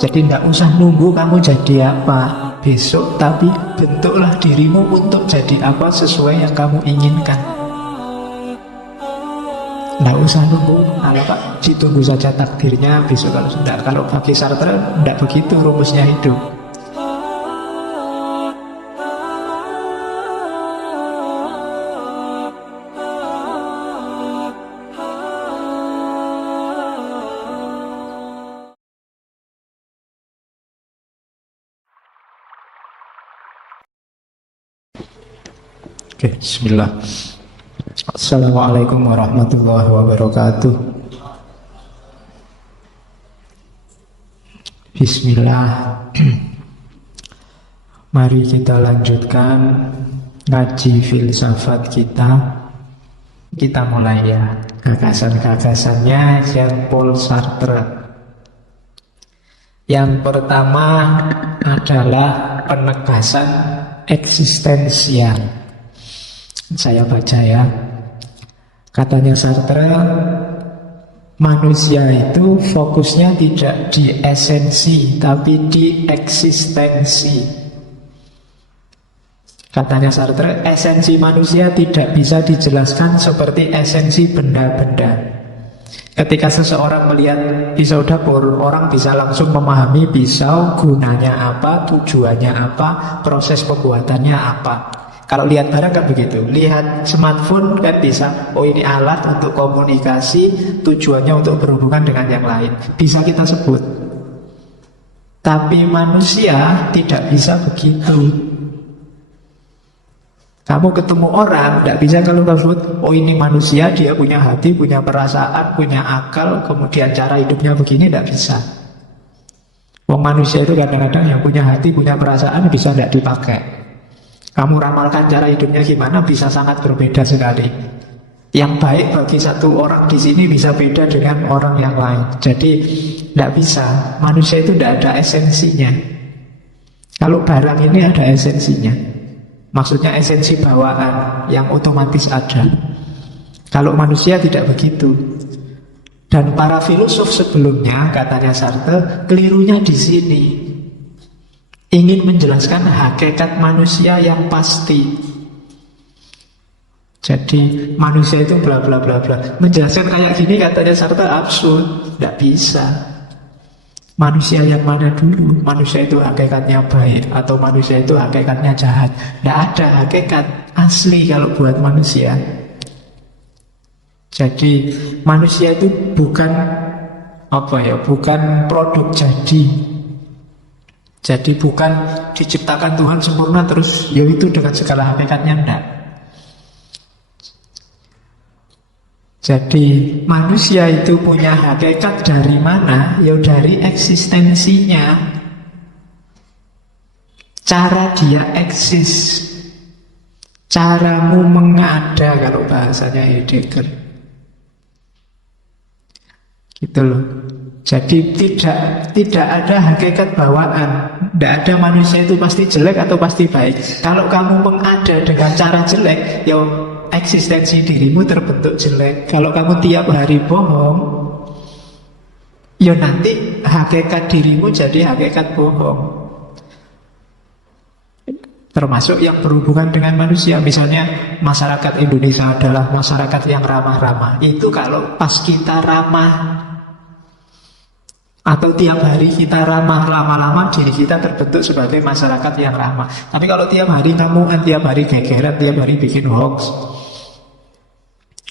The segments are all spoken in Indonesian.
Jadi tidak usah nunggu kamu jadi apa besok, tapi bentuklah dirimu untuk jadi apa sesuai yang kamu inginkan. Tidak usah nunggu, kalau Pak ditunggu saja takdirnya besok kalau sudah. Kalau bagi Sartre tidak begitu rumusnya hidup. Oke, bismillah. Assalamualaikum warahmatullahi wabarakatuh. Bismillah. Mari kita lanjutkan ngaji filsafat kita. Kita mulai ya gagasan-gagasannya Jean-Paul Sartre. Yang pertama adalah penegasan eksistensial. Saya baca ya. Katanya Sartre, manusia itu fokusnya tidak di esensi, tapi di eksistensi. Katanya Sartre, esensi manusia tidak bisa dijelaskan seperti esensi benda-benda. Ketika seseorang melihat pisau dapur, orang bisa langsung memahami pisau gunanya apa, tujuannya apa, proses pembuatannya apa. Kalau lihat barang kan begitu. Lihat smartphone kan bisa, oh ini alat untuk komunikasi, tujuannya untuk berhubungan dengan yang lain. Bisa kita sebut. Tapi manusia tidak bisa begitu. Kamu ketemu orang, tidak bisa kalau sebut, oh ini manusia, dia punya hati, punya perasaan, punya akal, kemudian cara hidupnya begini, tidak bisa. Wong manusia itu kadang-kadang yang punya hati, punya perasaan bisa tidak dipakai. Kamu ramalkan cara hidupnya gimana, bisa sangat berbeda sekali. Yang baik bagi satu orang di sini bisa beda dengan orang yang lain. Jadi tidak bisa. Manusia itu tidak ada esensinya. Kalau barang ini ada esensinya. Maksudnya esensi bawaan yang otomatis ada. Kalau manusia tidak begitu. Dan para filosof sebelumnya, katanya Sartre, kelirunya di sini. Ingin menjelaskan hakikat manusia yang pasti. Jadi manusia itu bla bla bla bla. Menjelaskan kayak gini katanya Sartre absurd, tidak bisa. Manusia yang mana dulu? Manusia itu hakikatnya baik atau manusia itu hakikatnya jahat? Tidak ada hakikat asli kalau buat manusia. Jadi manusia itu bukan bukan produk jadi. Jadi bukan diciptakan Tuhan sempurna terus ya itu dengan segala hakikatnya, enggak. Jadi manusia itu punya hakikat dari mana? Ya dari eksistensinya. Cara dia eksis. Caramu mengada kalau bahasanya Heidegger. Gitu loh. Jadi tidak ada hakikat bawaan. Tidak ada manusia itu pasti jelek atau pasti baik. Kalau kamu mengada dengan cara jelek, ya eksistensi dirimu terbentuk jelek. Kalau kamu tiap hari bohong, ya nanti hakikat dirimu jadi hakikat bohong. Termasuk yang berhubungan dengan manusia. Misalnya masyarakat Indonesia adalah masyarakat yang ramah-ramah. Itu kalau pas kita ramah atau tiap hari kita ramah, lama-lama diri kita terbentuk sebagai masyarakat yang ramah. Tapi kalau tiap hari ngamuan, tiap hari gegeran, tiap hari bikin hoax,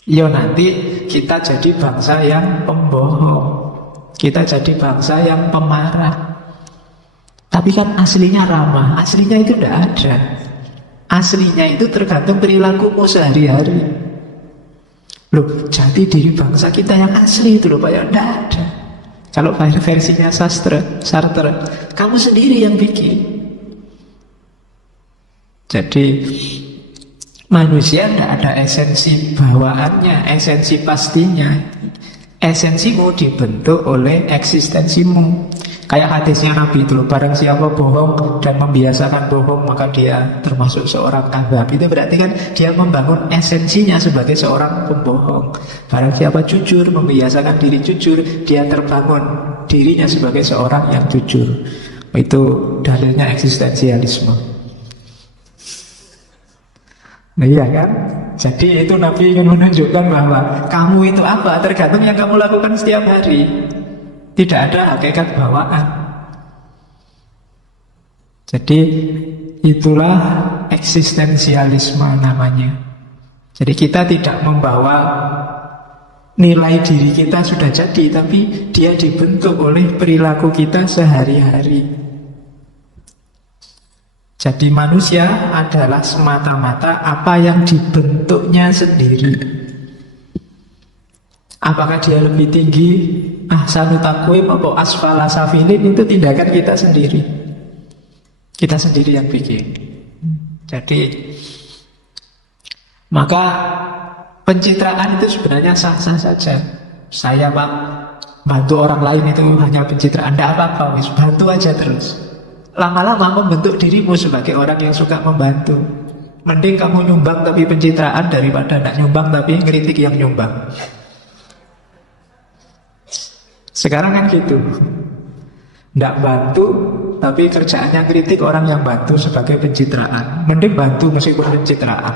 ya nanti kita jadi bangsa yang pembohong. Kita jadi bangsa yang pemarah. Tapi kan aslinya ramah. Aslinya itu tidak ada. Aslinya itu tergantung perilakumu sehari-hari. Loh, jati diri bangsa kita yang asli itu loh Pak, ya tidak ada. Kalau versinya Sartre, kamu sendiri yang bikin. Jadi manusia tidak ada esensi bawaannya, esensi pastinya. Esensimu dibentuk oleh eksistensimu. Kayak hadisnya Nabi itu, barang siapa bohong dan membiasakan bohong, maka dia termasuk seorang kadzab. Itu berarti kan dia membangun esensinya sebagai seorang pembohong. Barang siapa jujur, membiasakan diri jujur, dia terbangun dirinya sebagai seorang yang jujur. Itu dalilnya eksistensialisme. Nah, iya kan? Jadi itu Nabi ingin menunjukkan bahwa kamu itu apa tergantung yang kamu lakukan setiap hari. Tidak ada hakikat bawaan. Jadi itulah eksistensialisme namanya. Jadi kita tidak membawa nilai diri kita sudah jadi, tapi dia dibentuk oleh perilaku kita sehari-hari. Jadi manusia adalah semata-mata apa yang dibentuknya sendiri. Apakah dia lebih tinggi ahsanu taqwim atau asfala safilin, itu tindakan kita sendiri. Kita sendiri yang bikin. Jadi maka pencitraan itu sebenarnya sah-sah saja. Saya Pak bantu orang lain itu hanya pencitraan, tidak apa-apa, wis bantu aja terus. Lama-lama membentuk dirimu sebagai orang yang suka membantu. Mending kamu nyumbang tapi pencitraan daripada tidak nyumbang tapi ngeritik yang nyumbang. Sekarang kan gitu. Tidak bantu tapi kerjaannya kritik orang yang bantu sebagai pencitraan. Mending bantu meskipun pencitraan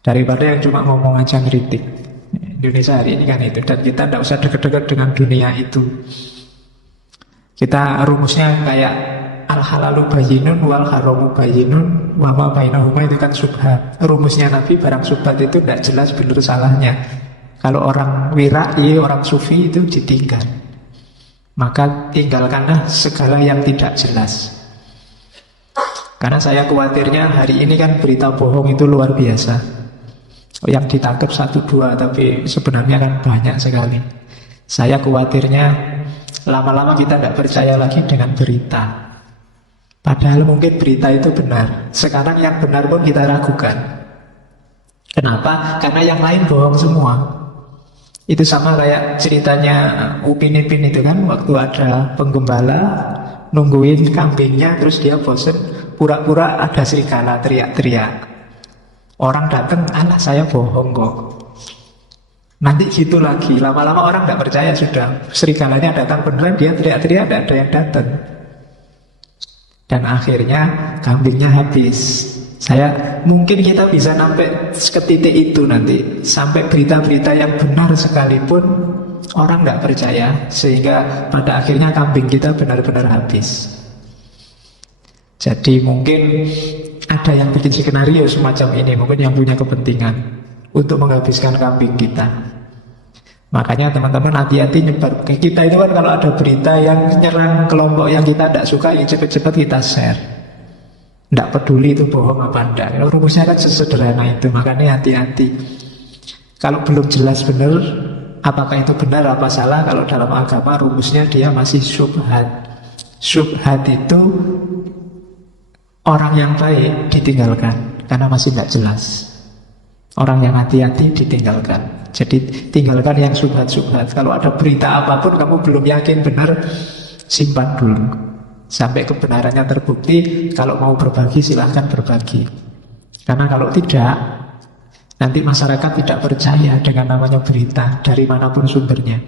daripada yang cuma ngomong aja ngeritik. Indonesia hari ini kan itu. Dan kita tidak usah dekat-dekat dengan dunia itu. Kita rumusnya kayak al-halalu bayyinun wal haramu bayyinun wa ma bainahuma, itu kan subhat. Rumusnya Nabi, barang subhat itu tidak jelas benar salahnya. Kalau orang wirai, orang sufi itu ditinggal. Maka tinggalkanlah segala yang tidak jelas. Karena saya khawatirnya hari ini kan berita bohong itu luar biasa. Yang ditangkap 1-2, tapi sebenarnya kan banyak sekali. Saya khawatirnya lama-lama kita tidak percaya lagi dengan berita. Padahal mungkin berita itu benar. Sekarang yang benar pun kita ragukan. Kenapa? Karena yang lain bohong semua. Itu sama kayak ceritanya Upin Ipin itu kan. Waktu ada penggembala nungguin kambingnya, terus dia bosen, pura-pura ada serigala teriak-teriak. Orang datang, alah saya bohong kok. Nanti gitu lagi, lama-lama orang tidak percaya sudah. Serigalanya datang beneran, dia teriak-teriak, tidak ada yang datang. Dan akhirnya kambingnya habis. Mungkin kita bisa sampai ke titik itu nanti. Sampai berita-berita yang benar sekalipun orang tidak percaya. Sehingga pada akhirnya kambing kita benar-benar habis. Jadi mungkin ada yang bikin skenario semacam ini. Mungkin yang punya kepentingan untuk menghabiskan kambing kita. Makanya teman-teman hati-hati nyebar. Kita itu kan kalau ada berita yang nyerang kelompok yang kita tidak suka, ya cepat-cepat kita share. Tidak peduli itu bohong apa enggak. Rumusnya kan sesederhana itu. Makanya hati-hati. Kalau belum jelas benar apakah itu benar apa salah, kalau dalam agama rumusnya dia masih syubhat. Syubhat itu orang yang baik ditinggalkan karena masih tidak jelas. Orang yang hati-hati ditinggalkan. Jadi tinggalkan yang subhat-subhat. Kalau ada berita apapun kamu belum yakin benar, simpan dulu sampai kebenarannya terbukti. Kalau mau berbagi silahkan berbagi. Karena kalau tidak, nanti masyarakat tidak percaya dengan namanya berita dari manapun sumbernya.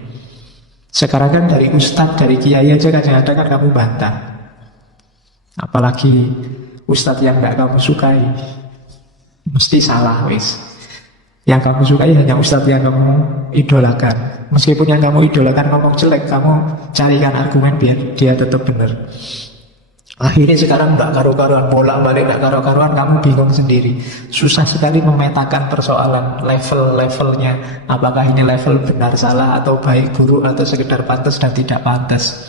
Sekarang kan dari ustadz, dari kiai aja kadang-kadang kan kamu bantah. Apalagi ustadz yang tidak kamu sukai, mesti salah wis. Yang kamu sukai hanya ustadz yang kamu idolakan. Meskipun yang kamu idolakan ngomong jelek, kamu carikan argumen biar dia tetap benar. Akhirnya sekarang tidak karu-karuan, bolak-balik tidak karu-karuan, kamu bingung sendiri. Susah sekali memetakan persoalan level-levelnya. Apakah ini level benar salah atau baik buruk atau sekedar pantas dan tidak pantas.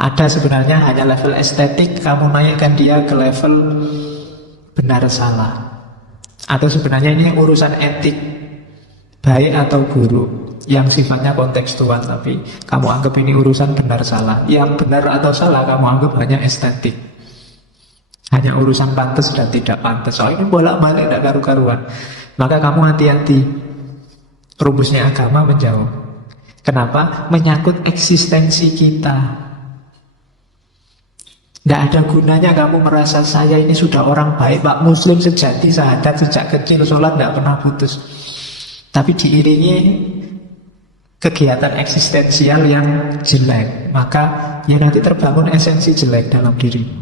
Ada sebenarnya hanya level estetik, kamu naikkan dia ke level benar salah. Atau sebenarnya ini urusan etik, baik atau buruk, yang sifatnya kontekstual, tapi kamu anggap ini urusan benar salah. Yang benar atau salah kamu anggap hanya estetik, hanya urusan pantas dan tidak pantas. Oh ini bolak-balik tidak karu-karuan. Maka kamu hati-hati. Rumusnya agama menjauh. Kenapa? Menyangkut eksistensi kita. Tidak ada gunanya kamu merasa saya ini sudah orang baik, Pak Muslim sejati, sahadat sejak kecil, sholat tidak pernah putus. Tapi diiringi kegiatan eksistensial yang jelek, maka ya nanti terbangun esensi jelek dalam dirimu.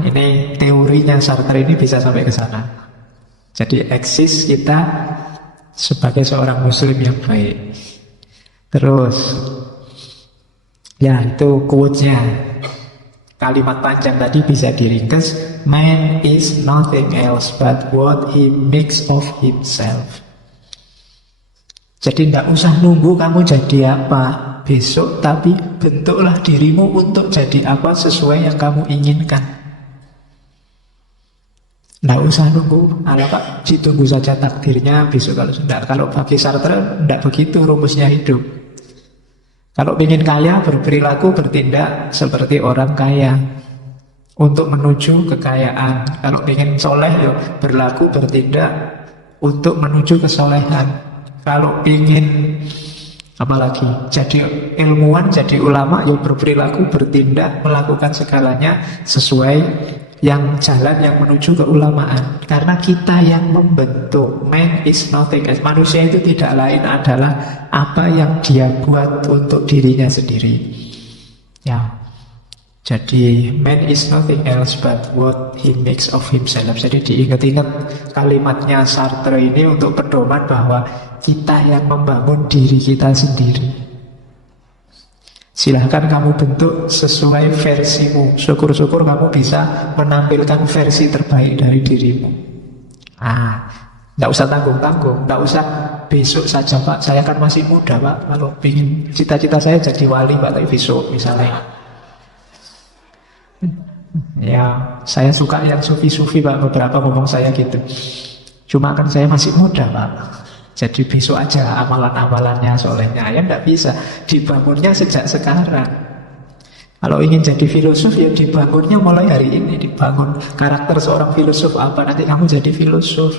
Ini teorinya Sartre ini bisa sampai ke sana. Jadi eksis kita sebagai seorang muslim yang baik. Terus ya itu quote-nya. Kalimat panjang tadi bisa diringkas, man is nothing else but what he makes of himself. Jadi tidak usah nunggu kamu jadi apa besok, tapi bentuklah dirimu untuk jadi apa sesuai yang kamu inginkan. Tidak usah nunggu, Pak, ditunggu saja takdirnya besok kalau sudah. Kalau bagi Sartre tidak begitu rumusnya hidup. Kalau ingin kaya, berperilaku, bertindak seperti orang kaya untuk menuju kekayaan. Kalau ingin soleh, ya berlaku, bertindak untuk menuju kesolehan. Kalau ingin apalagi jadi ilmuwan, jadi ulama, ya berperilaku, bertindak, melakukan segalanya sesuai yang jalan yang menuju keulamaan. Karena kita yang membentuk. Man is nothing else. Manusia itu tidak lain adalah apa yang dia buat untuk dirinya sendiri. Ya. Jadi man is nothing else but what he makes of himself. Jadi diingat-ingat kalimatnya Sartre ini untuk pedoman bahwa kita yang membangun diri kita sendiri. Silahkan kamu bentuk sesuai versimu. Syukur-syukur kamu bisa menampilkan versi terbaik dari dirimu. Tidak usah tanggung-tanggung. Tidak usah besok saja Pak, saya kan masih muda Pak. Kalau ingin cita-cita saya jadi wali Pak, tapi besok misalnya. Ya, saya suka yang sufi-sufi Pak. Beberapa ngomong saya gitu. Cuma kan saya masih muda Pak. Jadi besok aja amalan-amalannya, solehnya. Ya tidak bisa. Dibangunnya sejak sekarang. Kalau ingin jadi filosof, ya dibangunnya mulai hari ini. Dibangun karakter seorang filosof apa. Nanti kamu jadi filosof.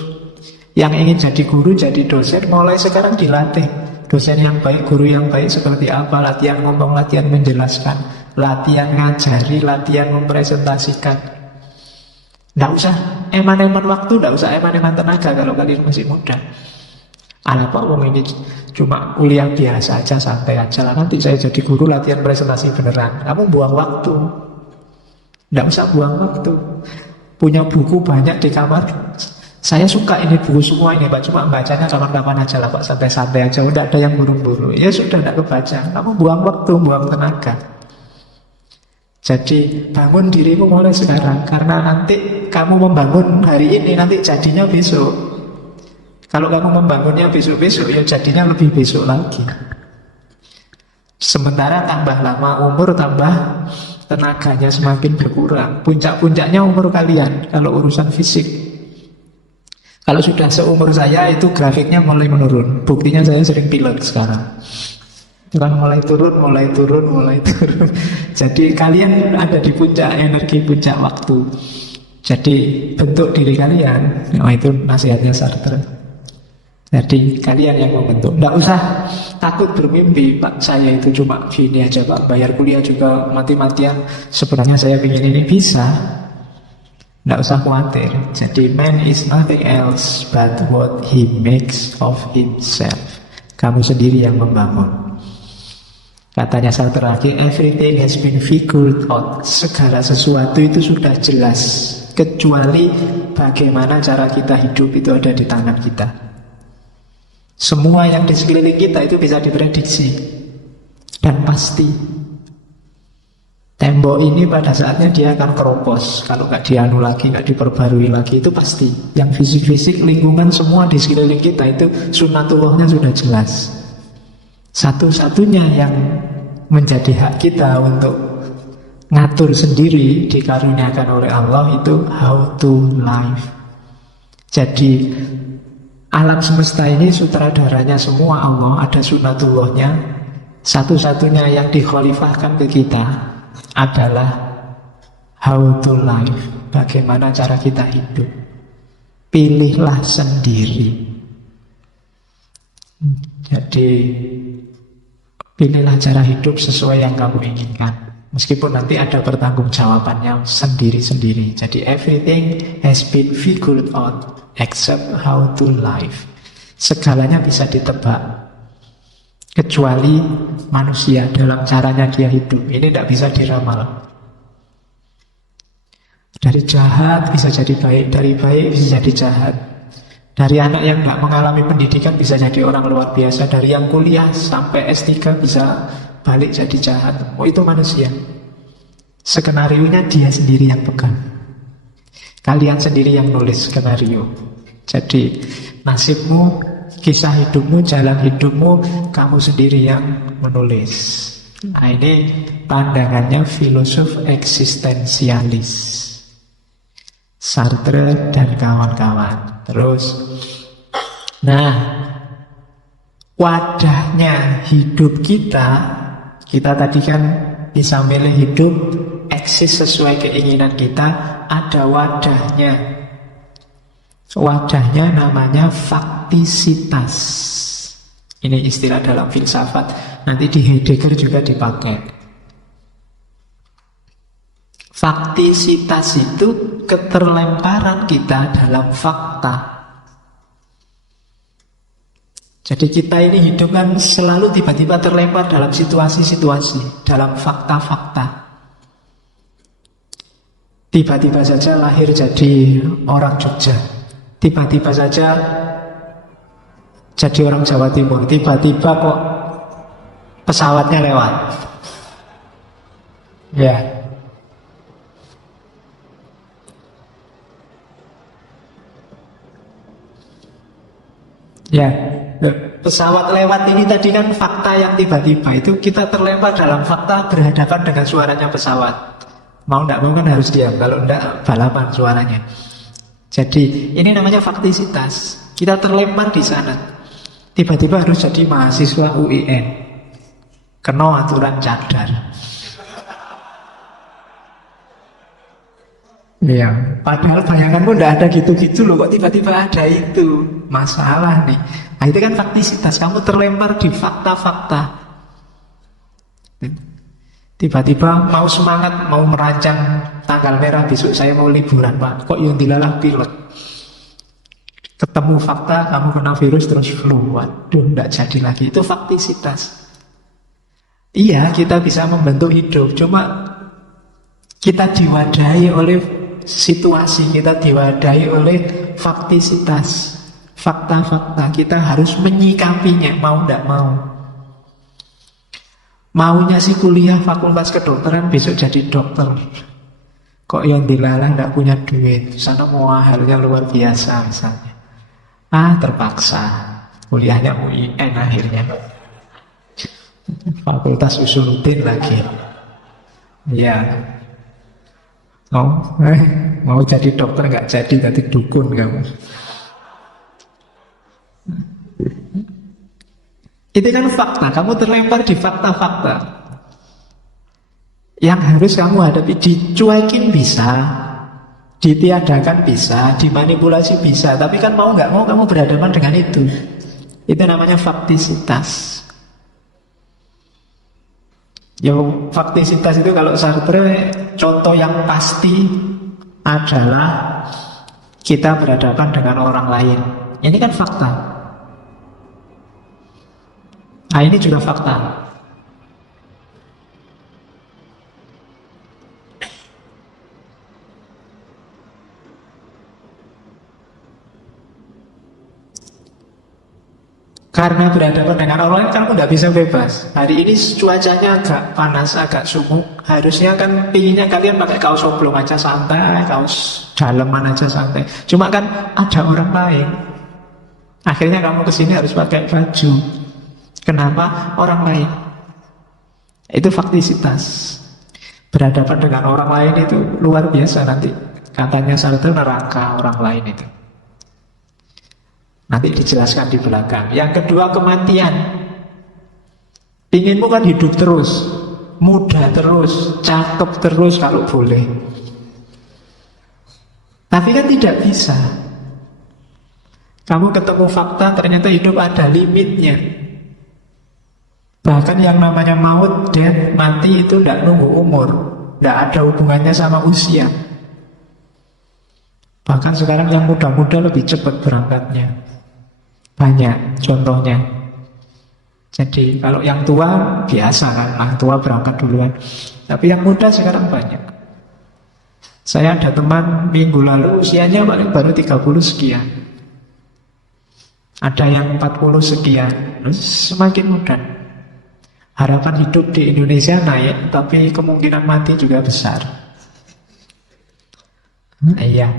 Yang ingin jadi guru, jadi dosen, mulai sekarang dilatih. Dosen yang baik, guru yang baik seperti apa. Latihan ngomong, latihan menjelaskan, latihan ngajari, latihan mempresentasikan. Tidak usah eman-eman waktu, tidak usah eman-eman tenaga kalau kalian masih muda. Pak, ini cuma kuliah biasa aja, santai aja lah. Nanti saya jadi guru latihan presentasi beneran. Kamu buang waktu. Tidak usah buang waktu. Punya buku banyak di kamar. Saya suka ini buku semua ini Pak. Cuma bacanya kapan-kapan aja lah Pak. Santai-santai aja. Udah ada yang buru-buru. Ya sudah, tidak kebaca. Kamu buang waktu, buang tenaga. Jadi bangun dirimu mulai sekarang. Karena nanti kamu membangun hari ini, nanti jadinya besok. Kalau kamu membangunnya besok-besok, ya jadinya lebih besok lagi. Sementara tambah lama umur, tambah tenaganya semakin berkurang. Puncak-puncaknya umur kalian, kalau urusan fisik. Kalau sudah seumur saya, itu grafiknya mulai menurun. Buktinya saya sering pilek sekarang. Kan mulai turun, mulai turun, mulai turun. Jadi kalian ada di puncak energi, puncak waktu. Jadi bentuk diri kalian. Itu nasihatnya Sartre. Jadi kalian yang membentuk. Tidak usah takut bermimpi, Pak saya itu cuma gini aja Pak, bayar kuliah juga mati-matian. Sebenarnya saya ingin ini, bisa. Tidak usah khawatir. Jadi man is nothing else but what he makes of himself. Kamu sendiri yang membangun. Katanya Sartre lagi, everything has been figured out. Segala sesuatu itu sudah jelas, kecuali bagaimana cara kita hidup itu ada di tangan kita. Semua yang di sekeliling kita itu bisa diprediksi dan pasti. Tembok ini pada saatnya dia akan keropos. Kalau nggak dianu lagi, nggak diperbarui lagi, itu pasti. Yang fisik-fisik, lingkungan, semua di sekeliling kita itu sunatullahnya sudah jelas. Satu-satunya yang menjadi hak kita untuk ngatur sendiri, dikaruniakan oleh Allah, itu how to live. Jadi alam semesta ini sutradaranya semua Allah, ada sunatullahnya. Satu-satunya yang dikhalifahkan ke kita adalah how to live. Bagaimana cara kita hidup. Pilihlah sendiri. Jadi pilihlah cara hidup sesuai yang kamu inginkan. Meskipun nanti ada pertanggungjawabannya sendiri-sendiri. Jadi everything has been figured out except how to live. Segalanya bisa ditebak, Kecuali manusia dalam caranya dia hidup. Ini tidak bisa diramal. Dari jahat bisa jadi baik, dari baik bisa jadi jahat. Dari anak yang tidak mengalami pendidikan bisa jadi orang luar biasa. Dari yang kuliah sampai S3 bisa balik jadi jahat. Oh, itu manusia. Skenarionya dia sendiri yang pegang. Kalian sendiri yang nulis skenario. Jadi nasibmu, kisah hidupmu, jalan hidupmu, kamu sendiri yang menulis. Nah, ini pandangannya filosof eksistensialis, Sartre dan kawan-kawan. Terus, nah, wadahnya hidup kita tadi kan bisa milih hidup eksis sesuai keinginan kita, ada wadahnya. Wadahnya namanya faktisitas. Ini istilah dalam filsafat. Nanti di Heidegger juga dipakai. Faktisitas itu keterlemparan kita dalam fakta. Jadi kita ini hidup kan selalu tiba-tiba terlempar dalam situasi-situasi, dalam fakta-fakta. Tiba-tiba saja lahir jadi orang Jogja. Tiba-tiba saja jadi orang Jawa Timur. Tiba-tiba kok pesawatnya lewat. Ya. Ya. Pesawat lewat ini tadi kan fakta yang tiba-tiba. Itu kita terlempar dalam fakta berhadapan dengan suaranya pesawat. Mau tidak mau kan harus diam. Kalau tidak balapan suaranya. Jadi ini namanya faktisitas. Kita terlempar di sana. Tiba-tiba harus jadi mahasiswa UIN. Kena aturan cadar. Ya, padahal bayanganmu tidak ada gitu-gitu loh. Kok tiba-tiba ada itu. Masalah nih. Nah, itu kan faktisitas. Kamu terlempar di fakta-fakta. Tiba-tiba mau semangat, mau merancang tanggal merah besok saya mau liburan, Pak. Kok yang dilalah pilek. Ketemu fakta, kamu kena virus terus flu. Waduh, tidak jadi lagi. Itu faktisitas. Iya, kita bisa membentuk hidup. Cuma kita diwadahi oleh situasi, kita diwadahi oleh faktisitas. Fakta-fakta, kita harus menyikapinya, mau tidak mau. Maunya si kuliah fakultas kedokteran besok jadi dokter. Kok yang dilalah tidak punya duit, sana mahalnya luar biasa misalnya. Terpaksa kuliahnya UIN akhirnya. Fakultas Usuluddin lagi. Ya. Mau jadi dokter nggak jadi, nanti dukun kamu. Itu kan fakta, kamu terlempar di fakta-fakta. Yang harus kamu hadapi, dicuekin bisa, ditiadakan bisa, dimanipulasi bisa. Tapi kan mau nggak mau kamu berhadapan dengan itu. Itu namanya faktisitas. Ya, faktisitas itu kalau Sartre, contoh yang pasti adalah kita berhadapan dengan orang lain. Ini kan fakta. Nah, ini juga fakta. Karena berhadapan dengan orang lain, kamu tidak bisa bebas. Hari ini cuacanya agak panas, agak sumuk. Harusnya kan pinginnya kalian pakai kaos oblong aja santai, kaos daleman aja santai. Cuma kan ada orang lain. Akhirnya kamu kesini harus pakai baju. Kenapa? Orang lain. Itu faktisitas. Berhadapan dengan orang lain itu luar biasa nanti. Katanya Sartre neraka orang lain itu. Nanti dijelaskan di belakang. Yang kedua, kematian. Pinginmu kan hidup terus, muda terus, cakep terus kalau boleh. Tapi kan tidak bisa. Kamu ketemu fakta, ternyata hidup ada limitnya. Bahkan yang namanya maut, death, mati itu tidak nunggu umur. Tidak ada hubungannya sama usia. Bahkan sekarang yang muda-muda lebih cepat berangkatnya. Banyak contohnya. Jadi kalau yang tua biasa kan, yang tua berangkat duluan. Tapi yang muda sekarang banyak. Saya ada teman minggu lalu usianya paling baru 30 sekian. Ada yang 40 sekian. Semakin muda. Harapan hidup di Indonesia naik, tapi kemungkinan mati juga besar. Iya,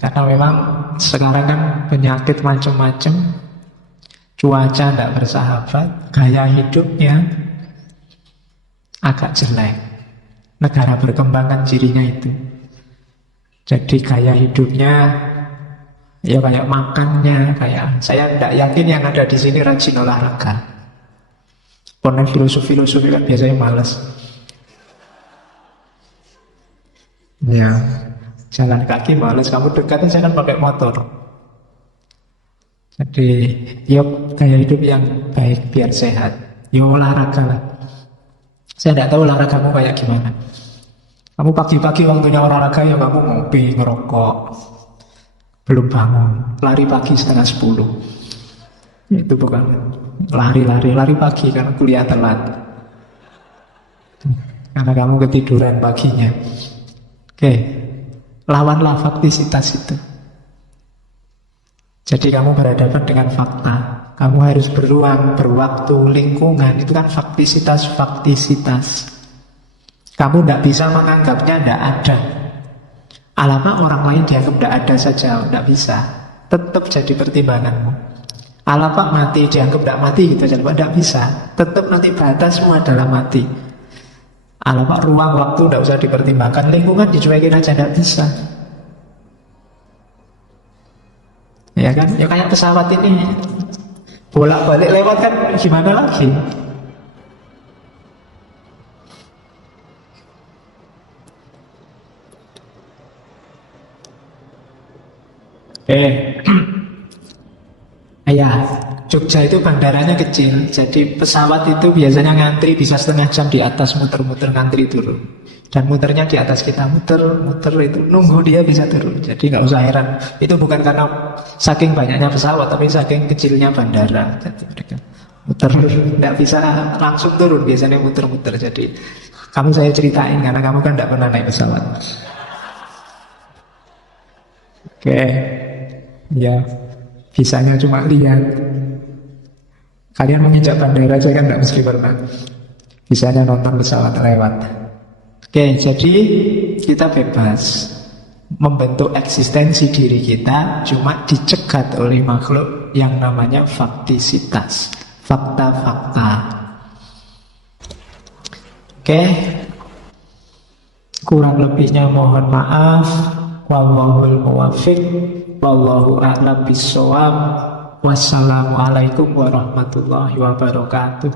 karena memang sekarang kan penyakit macam-macam. Cuaca tidak bersahabat, gaya hidupnya agak jelek. Negara berkembang kan cirinya itu. Jadi gaya hidupnya ya kayak makannya, kayak saya tidak yakin yang ada di sini rajin olahraga. Pokoknya filosofi kan biasanya malas. Ya, jalan kaki malas, kamu dekat aja kan pakai motor. Jadi, yuk gaya hidup yang baik biar sehat. Yuk olahraga lah. Saya tidak tahu olahragamu kayak gimana. Kamu pagi-pagi waktunya olahraga ya kamu ngopi, ngerokok. Belum bangun. Lari pagi 9:30. Itu bukan lari pagi karena kuliah telat. Karena kamu ketiduran paginya. Oke. Lawanlah faktisitas itu. Jadi kamu berhadapan dengan fakta. Kamu harus beruang, berwaktu, lingkungan. Itu kan faktisitas. Kamu tidak bisa menganggapnya tidak ada. Alamak orang lain dianggap tidak ada saja. Tidak bisa. Tetap jadi pertimbanganmu. Alamak mati dianggap tidak mati gitu saja. Tidak bisa. Tetap nanti batasmu adalah mati. Alamak ruang waktu tidak usah dipertimbangkan. Lingkungan dicuekin aja tidak bisa. Ya kan, ya kayak pesawat ini bolak-balik lewat kan gimana lagi? Ya, Jogja itu bandaranya kecil, jadi pesawat itu biasanya ngantri bisa setengah jam di atas, muter-muter ngantri turun. Dan muternya di atas kita, muter itu nunggu dia bisa turun. Jadi nggak usah heran. Itu bukan karena saking banyaknya pesawat, tapi saking kecilnya bandara. Jadi mereka muter, nggak bisa langsung turun, biasanya muter-muter. Jadi kamu saya ceritain karena kamu kan nggak pernah naik pesawat. Oke, ya bisanya cuma lihat. Kalian menginjak bandara aja kan nggak mesti pernah. Bisanya nonton pesawat lewat. Oke, jadi kita bebas membentuk eksistensi diri kita, cuma dicegat oleh makhluk yang namanya faktisitas, fakta-fakta. Oke, kurang lebihnya mohon maaf. Wallahul muwaffiq, wallahu a'lam bishawab. Wassalamualaikum warahmatullahi wabarakatuh.